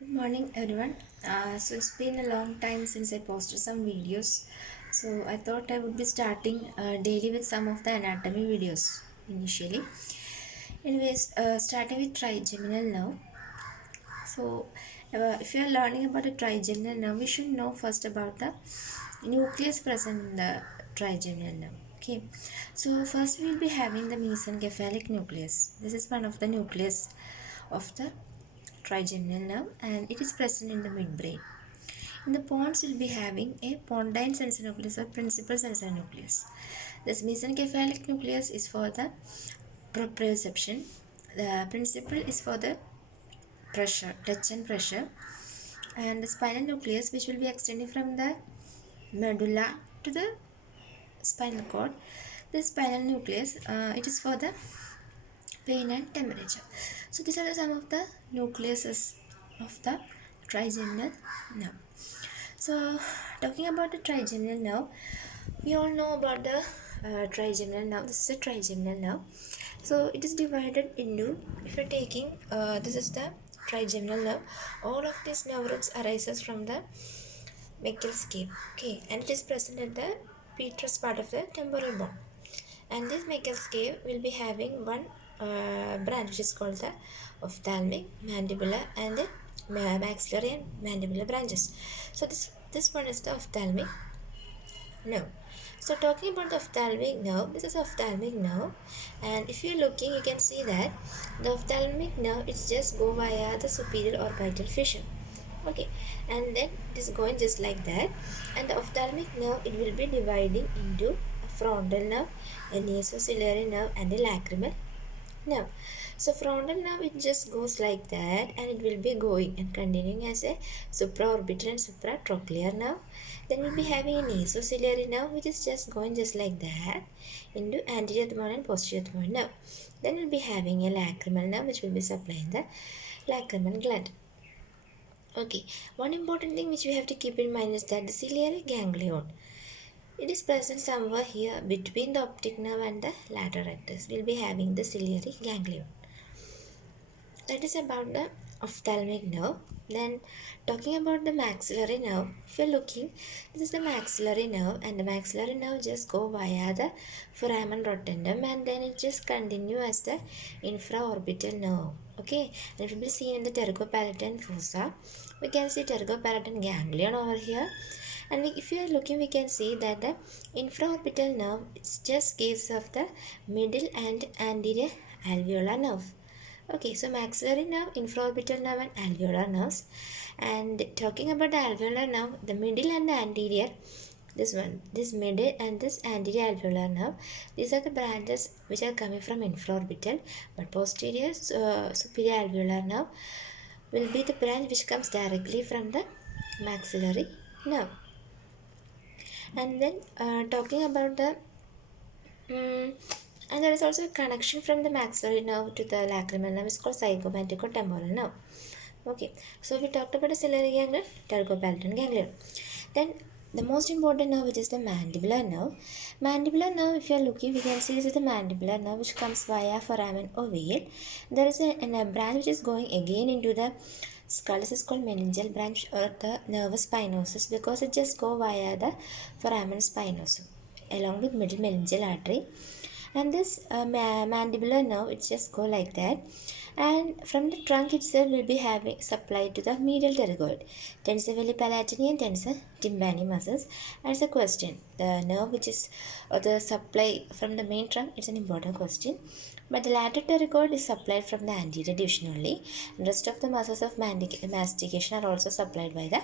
Good morning, everyone. So it's been a long time since I posted some videos. So I thought I would be starting daily with some of the anatomy videos initially. Anyways, starting with trigeminal nerve. So if you are learning about the trigeminal nerve, we should know first about the nucleus present in the trigeminal nerve. Okay. So first we will be having the mesencephalic nucleus. This is one of the nucleus of the trigeminal nerve and it is present in the midbrain. In the pons, will be having a pontine sensory nucleus or principal sensory nucleus. This mesencephalic nucleus is for the proprioception. The principal is for the pressure, touch and pressure. And the spinal nucleus, which will be extending from the medulla to the spinal cord. The spinal nucleus, it is for the pain and temperature. So these are some of the nucleuses of the trigeminal nerve. So talking about the trigeminal nerve, we all know about the trigeminal nerve. This is a trigeminal nerve. So it is divided into, if you're taking, this is the trigeminal nerve. All of these nerve roots arises from the Meckel's scape. Okay, and it is present at the petrous part of the temporal bone. And this Meckel's scape will be having one branch which is called the ophthalmic, mandibular, and the maxillary and mandibular branches. So this one is the ophthalmic nerve. So talking about the ophthalmic nerve, this is ophthalmic nerve, and if you're looking, you can see that the ophthalmic nerve is just go via the superior orbital fissure. Okay, and then it is going just like that, and the ophthalmic nerve, it will be dividing into a frontal nerve, a nasociliary nerve, and a lacrimal nerve. So frontal nerve, it just goes like that, and it will be going and continuing as a supraorbital and supratrochlear nerve. Then we'll be having a nasociliary nerve, which is just going just like that into anterior thumb and posterior thumb nerve. Then we'll be having a lacrimal nerve, which will be supplying the lacrimal gland. Okay, one important thing which we have to keep in mind is that the ciliary ganglion, it is present somewhere here between the optic nerve and the lateral rectus. We'll be having the ciliary ganglion. That is about the ophthalmic nerve. Then talking about the maxillary nerve, if you're looking, this is the maxillary nerve, and the maxillary nerve just go via the foramen rotundum, and then it just continue as the infraorbital nerve. Okay, and it will be seen in the pterygopalatine fossa. We can see pterygopalatine ganglion over here, and if you are looking, we can see that the infraorbital nerve is just case of the middle and anterior alveolar nerve. Okay, so maxillary nerve, infraorbital nerve, and alveolar nerves. And talking about the alveolar nerve, the middle and the anterior, this middle and this anterior alveolar nerve, these are the branches which are coming from infraorbital, but posterior superior alveolar nerve will be the branch which comes directly from the maxillary nerve. And then talking about the and there is also a connection from the maxillary nerve to the lacrimal nerve. It's called zygomatic-temporal nerve. Okay, so we talked about the ciliary ganglion, pterygopalatine ganglion. Then the most important nerve, which is the mandibular nerve. Mandibular nerve, if you are looking, we can see this is the mandibular nerve which comes via foramen ovale. There is a branch which is going again into the skull. This is called meningeal branch or the nervus spinosus because it just go via the foramen spinosum along with middle meningeal artery. And this mandibular nerve, it just go like that, and from the trunk itself will be having supply to the medial pterygoid, tensor palatini and tensor tympani muscles. And it's a question, the nerve which is or the supply from the main trunk, it's an important question, but the lateral pterygoid is supplied from the anterior division only, and rest of the muscles of mastication are also supplied by the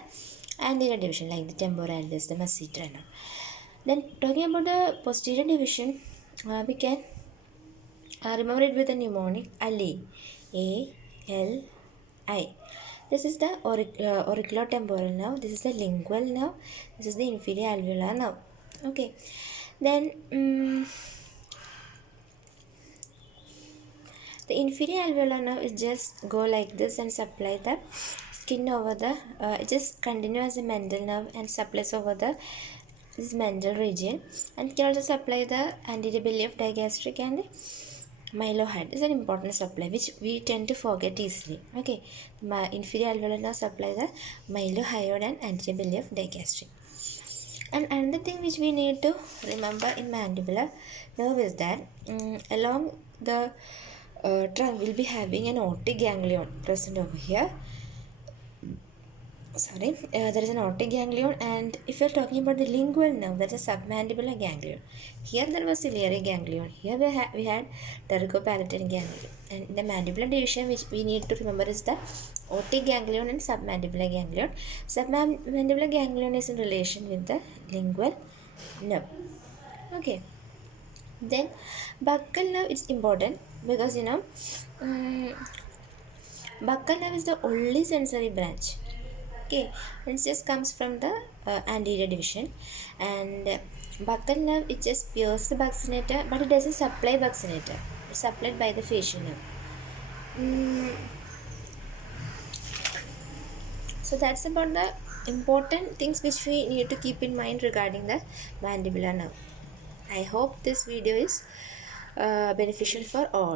anterior division like the temporalis, the masseter and all. Then talking about the posterior division, we can remember it with a mnemonic Ali. A-L-I. This is the auriculotemporal nerve. This is the lingual nerve. This is the inferior alveolar nerve. Okay. Then the inferior alveolar nerve is just go like this and supply the skin over the. It just continue as a mental nerve and supplies over the this mental region, and can also supply the anterior belly of digastric and Mylohide is an important supply which we tend to forget easily. Okay, inferior alveolar nerve supply the mylohyoid and anterior belly of digastric. And another thing which we need to remember in mandibular nerve is that along the trunk will be having an optic ganglion present over here. There is an optic ganglion, and if you're talking about the lingual nerve, that's a submandibular ganglion. Here there was ciliary ganglion. Here we had pterygopalatine ganglion. And the mandibular division which we need to remember is the optic ganglion and submandibular ganglion. Submandibular ganglion is in relation with the lingual nerve. Okay. Then buccal nerve is important because buccal nerve is the only sensory branch. Okay, it just comes from the anterior division, and buccal nerve, it just pierces the buccinator, but it doesn't supply buccinator. It's supplied by the facial nerve. So that's about the important things which we need to keep in mind regarding the mandibular nerve. I hope this video is beneficial for all.